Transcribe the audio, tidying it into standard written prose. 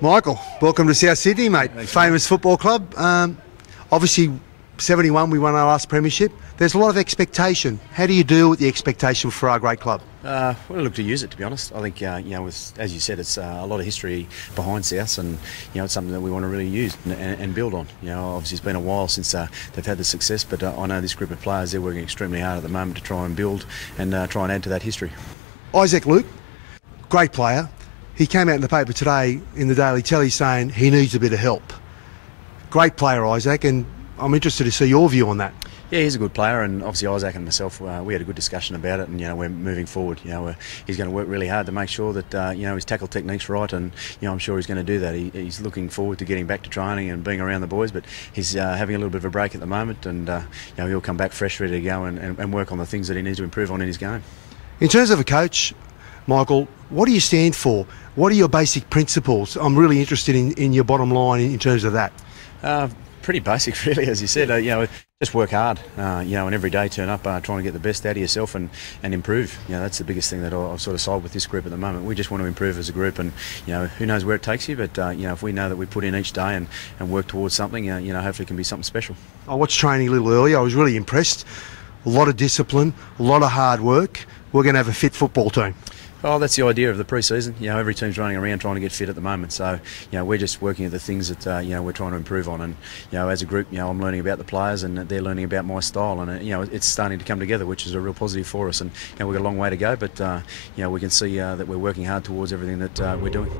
Michael, welcome to South Sydney, mate. Thanks, Famous football club. Obviously, 71, we won our last premiership. There's a lot of expectation. How do you deal with the expectation for our great club? Well, look to use it, to be honest. I think, as you said, it's a lot of history behind South, and it's something that we want to really use and build on. Obviously it's been a while since they've had the success, but I know this group of players, they're working extremely hard at the moment to try and build and try and add to that history. Isaac Luke, great player. He came out in the paper today in the Daily Telly saying he needs a bit of help. Great player, Isaac, and I'm interested to see your view on that. Yeah, he's a good player, and obviously Isaac and myself, we had a good discussion about it, and we're moving forward. He's going to work really hard to make sure that his tackle technique's right, and I'm sure he's going to do that. He's looking forward to getting back to training and being around the boys, but he's having a little bit of a break at the moment, and he'll come back fresh, ready to go, and work on the things that he needs to improve on in his game. In terms of a coach, Michael, what do you stand for? What are your basic principles? I'm really interested in your bottom line in terms of that. Pretty basic, really, as you said. Just work hard, and every day turn up trying to get the best out of yourself and improve. That's the biggest thing that I've sort of solved with this group at the moment. We just want to improve as a group, and who knows where it takes you, but if we know that we put in each day and work towards something, hopefully it can be something special. I watched training a little earlier. I was really impressed. A lot of discipline, a lot of hard work. We're going to have a fit football team. Oh, that's the idea of the pre-season. Every team's running around trying to get fit at the moment. So, we're just working at the things that we're trying to improve on. And as a group, I'm learning about the players, and they're learning about my style. And it's starting to come together, which is a real positive for us. And we've got a long way to go, but we can see that we're working hard towards everything that we're doing.